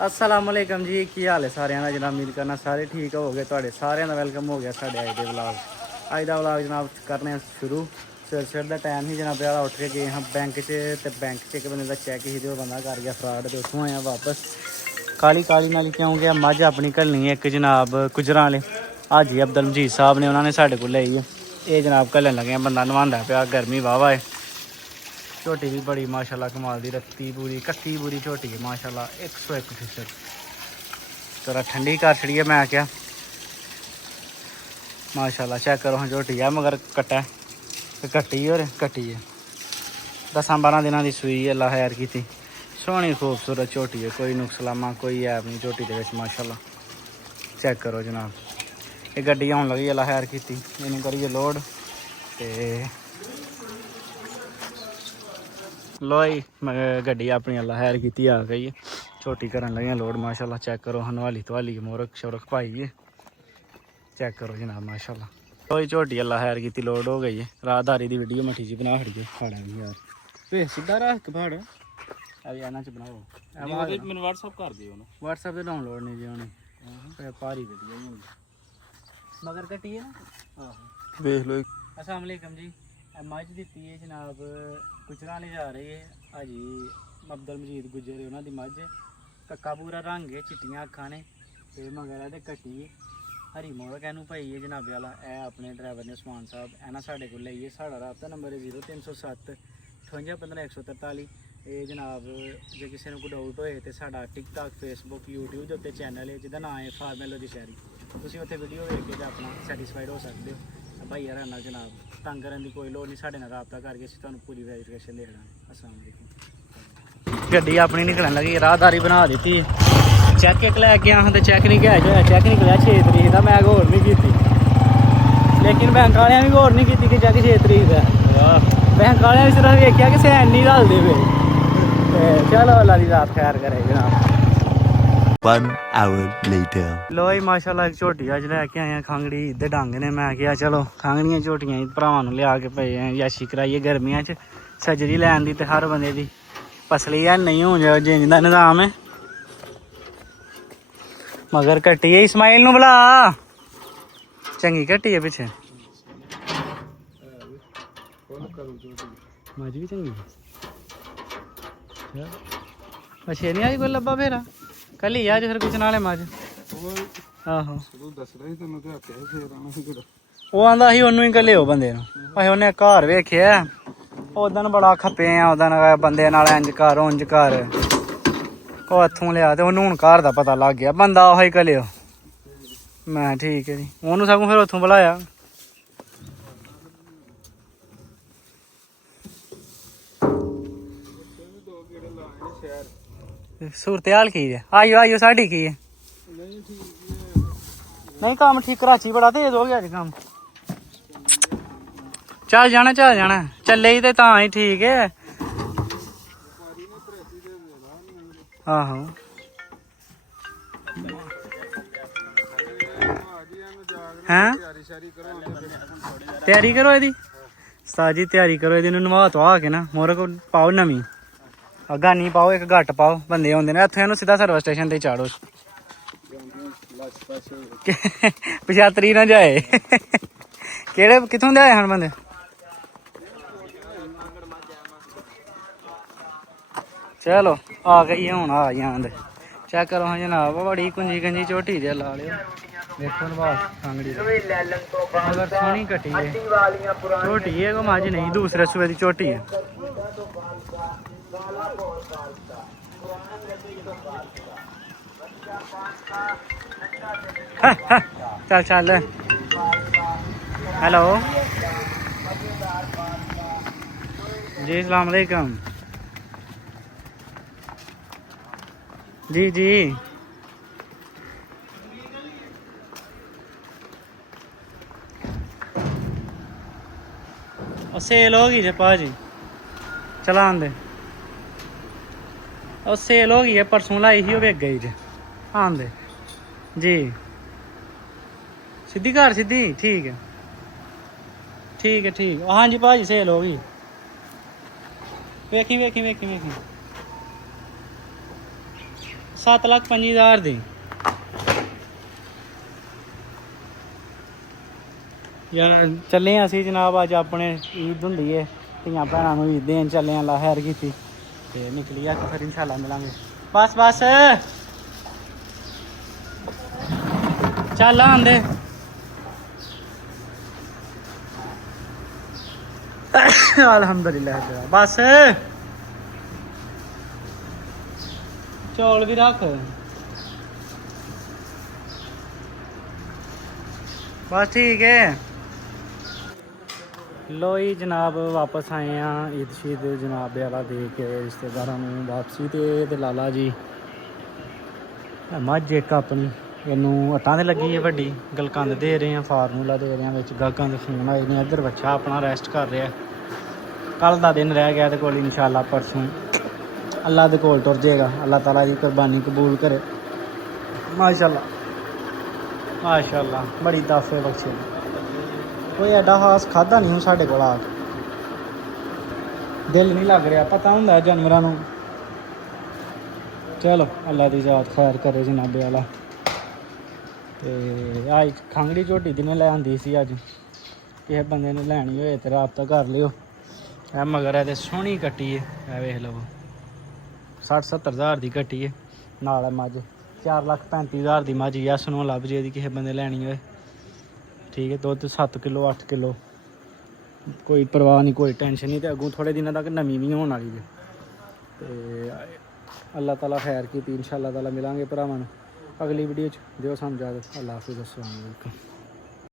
अस्सलामुअलैकुम जी, की हाल है सारे का जनाब। उम्मीद करना सारे ठीक हो गए। थोड़े सारे का वेलकम हो गया साढ़े अज के व्लॉग। अज का व्लॉग जनाब करने शुरू। सवेर का टाइम ही जनाब वाला उठ के गए हाँ बैंक च, बैंक च एक बंदे का चैक ही तो बंदा कर गया फ्रॉड, तो उतों आया वापस काली काली नाली क्यों गया। मझ अपनी घलनी है एक जनाब गुजरां वाले हाजी अब्दुल मजीद साहब ने, उन्होंने साढ़े को लाई है। ये जनाब घलन लगे बंदा नवांदा पाया, गर्मी वाहवा है। झोटी भी बड़ी माशाल्लाह कमाल दी, रत्ती पूरी कत्ती पूरी झोटी है माशाल्लाह 101%। थोड़ा ठंडी कर छड़िए मैं क्या माशाल्लाह चेक करो हाँ झोटी है मगर कट्टा कट्टी और कट्टी है 10-12 दिनों की सूई है। अल्लाह खैर की सोहनी खूबसूरत झोटी है, कोई नुकसलामा कोई ऐप नहीं झोटी के माशाल्लाह। चेक करो जनाब ये गड्डी आने लगी, अल्लाह खैर की इन्हें करिए लोड तो लो ही गड्डी अपनी अल्लाह खैर की आ गई है। छोटी करन लगे लोड माशाल्लाह। चेक करो हनवाली तवाली मोरक शोरक पाई है। चेक करो जनाब माशाल्लाह कोई झोटी अल्लाह खैर की लोड हो गई है। राहदारी की वीडियो मठी जी बना खड़ी है फाड़ा भी यार वे सीधा रख फाड़ अभी एना च बनाओ मैंने व्हाट्सएप कर दियो ना, व्हाट्सएप पे डाउनलोड नहीं जी उन्हें भारी वीडियो मगर कटी है ना देख लो। अस्सलाम वालेकुम जी, मझ दी है जनाब गुजरां ले जा रही है हाजी अब्दुल मजीद गुजर उन्होंने मझ कक्का पूरा रंग है, चिट्टियां अखां ने ते मगर ते कट्टी हरी मोरक एनू भाई है जनाबे वाला। ए अपने ड्राइवर ने उस्मान साहब एना साढ़े को लाइए। साढ़ा राबता नंबर है 0307 58 15 143। ये जनाब जो किसी को डाउट होए तो साढ़ा टिकटॉक फेसबुक यूट्यूब के उत्ते चैनल है जिदा नाम है फार्मेलो दी शहरी, तुम उत्थे वीडियो वेख के अपना सैटिस्फाइड हो सकते हो। भाई यार ना जनाब तंग करने की कोई लोड़ नहीं, साढ़े नाल राबता करके असं तुहानू पूरी वेरीफिकेशन दे देना। अस्सलाम वालेकुम। गड्डी अपनी निकलन लगी, राहदारी बना दी। चैक एक लैके गया हाँ तो चैक नहीं गया जो चैक निकलिया 6 तरीक का। मैं गौर नहीं की, लेकिन बैंक वाले भी गौर नहीं की कि चैक 6 तरीक है। बैंक वाले भी सिर्फ वेख्या कि सैन नहीं रलते पे। चलो अल्लाह की रात खैर करे जनाब। 1 hour later लो ही माशाल्लाह एक झोटी अज लैके आए खांगड़ी इधर डंग ने। मैं क्या चलो खांगड़ियां झोटियां भरावां नूं लिया के पे याशी कराइए गर्मियां च सजरी लैन दी ते हर बंदे दी पसली है नहीं हो जाए जिंदा निजाम है। मगर कट्टी है इस्माइल नूं बुला चंगी कट्टी है पिछे मज भी चंगी अच्छे नहीं आई कोई लब्बा फेरा कल ही आज फिर कुछ नाले मज आहो वो आंदा ही ओनू ही घल्लिओ बंदे नूं असें उन्हें घर वेखिआ उदन बड़ा खप्पे आ उदन बंदे नाल इंज कर उंज कर ओह इत्थों लिया ते ओनू हुण घर दा पता लग गया बंदा ओही घल्लिओ। मैं ठीक है जी ओनू सगों फिर उत्थों बुलाया सूरत हाल की है आइयो आइयो साढ़ी की है नहीं कम्म ठीक कराची बड़ा तेज हो गया अज कम्म। चल जाना चले ही ते तां ही ठीक है। आहो हैं तैयारी करो एदी उस्ताद जी तैयारी करो एदी नवा धवा के ना मोर को पाओ नवी गानी पाओ एक घट्ट पाओ बंदे होंगे ने इत्थों सीधा सर्विस स्टेशन ते चाड़ो पछातरी ना जाए केड़े कित्थों दे आए हन बंदे चलो आ गई हूँ आ जान दे। चेक करो हाँ जनाब बड़ी कुंजी कंजी झोटी जे ला लियो देखो नवाज खांगड़ी मगर सोहनी कट्टी है झोटी है को मज नहीं दूसरे सूबे की झोटी है। चल चल हेलो जी अस्सलाम वालेकुम जी जी सेल हो गई जे भाजी चलान दे और सेल हो गई है परसों लाई ही वेक गई जे आन दे जी सीधी घर सीधी ठीक है ठीक हाँ जी भाजी सेल हो गई वेखी वेखी वेखी वेखी 7,25,000 ਦੀ। ਯਾਰ ਚੱਲੇ ਅਸੀਂ ਜਨਾਬ ਅੱਜ ਆਪਣੇ ਈਦ ਹੁੰਦੀ ਏ, ਧੀਆਂ ਭੈਣਾਂ ਨੂੰ ਈਦ ਦੇਣ ਚੱਲੇ ਆ। ਲਾ ਹੈਰ ਕੀਤੀ ਤੇ ਨਿਕਲੀ ਆ, ਫਿਰ ਇਨਸ਼ਾਅੱਲਾ ਮਿਲਾਂਗੇ। ਬਸ ਬਸ ਚੱਲ ਆਂਦੇ। ਅਲਹਮਦੁਲਿल्लाह ਬਸ ਚੌਲ ਵੀ ਰੱਖ। ਬਸ ਠੀਕ ਹੈ। ਲੋ ਜੀ ਜਨਾਬ ਵਾਪਸ ਆਏ ਆ ਈਦ ਸ਼ੀਦ ਜਨਾਬ ਦੇ ਵਾਲਾ ਦੇ ਕੇ ਰਿਸ਼ਤੇਦਾਰਾਂ ਨੂੰ ਵਾਪਸੀ। ਤੇ ਲਾਲਾ ਜੀ ਮੱਝ ਇੱਕ ਆਪਣੀ, ਇਹਨੂੰ ਹੱਥਾਂ ਤੇ ਲੱਗੀ ਹੈ ਵੱਡੀ, ਗਲਕੰਦ ਦੇ ਰਹੇ ਆ, ਫਾਰਮੂਲਾ ਦੇ ਰਹੇ ਆ, ਵਿੱਚ ਗਾਹਕਾਂ ਦੇ ਫੋਨ ਆਏ ਨੇ। ਇੱਧਰ ਬੱਚਾ ਆਪਣਾ ਰੈਸਟ ਕਰ ਰਿਹਾ। ਕੱਲ ਦਾ ਦਿਨ ਰਹਿ ਗਿਆ ਇਹਦੇ ਕੋਲ, ਇਨਸ਼ਾਅੱਲਾ ਪਰਸੋਂ ਅੱਲਾ ਦੇ ਕੋਲ ਟੁਰ ਜਾਏਗਾ। ਅੱਲਾਹ ਤਾਲਾ ਦੀ ਕੁਰਬਾਨੀ ਕਬੂਲ ਕਰੇ। ਮਾਸ਼ਾਅੱਲਾ ਮਾਸ਼ਾਅੱਲਾ ਬੜੀ ਦਾਫੇ ਬਖਸ਼ੇ। ਕੋਈ ਐਡਾ ਖਾਸ ਖਾਦਾ ਨਹੀਂ ਹੁਣ ਸਾਡੇ ਕੋਲ ਆ ਕੇ, ਦਿਲ ਨਹੀਂ ਲੱਗ ਰਿਹਾ। ਪਤਾ ਹੁੰਦਾ ਜਾਨਵਰਾਂ ਨੂੰ। ਚਲੋ ਅੱਲਾ ਦੀ ਜ਼ਾਤ ਖੈਰ ਕਰੇ ਜਨਾਬੇ ਵਾਲਾ। ਤੇ ਅੱਜ ਖੰਗੜੀ ਝੋਟੀ ਦੀ ਨੇ ਲੈ ਆਂਦੀ ਸੀ। ਅੱਜ ਕਿਸੇ ਬੰਦੇ ਨੇ ਲੈਣੀ ਹੋਏ ਤੇ ਰਾਬਤਾ ਕਰ ਲਿਓ। ਇਹ ਮਗਰ ਇਹਦੇ ਸੋਹਣੀ ਕੱਟੀ ਹੈ, ਇਹ ਵੇਖ ਲਓ 60-70 ਹਜ਼ਾਰ ਦੀ ਕੱਟੀ ਹੈ। ਨਾਲ ਮੱਝ 4,35,000 ਦੀ ਮੱਝ ਯਸ ਨੂੰ ਲੱਭ ਜੇ ਦੀ ਕਿਸੇ ਬੰਦੇ ਲੈਣੀ ਹੋਏ। ਠੀਕ ਹੈ, ਦੁੱਧ 7 ਕਿਲੋ 8 ਕਿਲੋ, ਕੋਈ ਪਰਵਾਹ ਨਹੀਂ, ਕੋਈ ਟੈਨਸ਼ਨ ਨਹੀਂ। ਤੇ ਅੱਗੋਂ ਥੋੜੇ ਦਿਨਾਂ ਤੱਕ ਨਵੀਂ ਵੀ ਹੋਣ ਵਾਲੀ ਹੈ। ਤੇ ਅੱਲਾਹ ਤਾਲਾ ਖੈਰ ਕੀਤੀ, ਇਨਸ਼ਾਅੱਲਾ ਤਾਲਾ ਮਿਲਾਂਗੇ ਭਰਾਵਾਂ ਨੂੰ ਅਗਲੀ ਵੀਡੀਓ 'ਚ। ਦਿਓ ਸਾਨੂੰ ਇਜਾਜ਼ਤ। ਅੱਲਾਹ ਹਾਫਿਜ਼। अस्सलाम वालेकुम।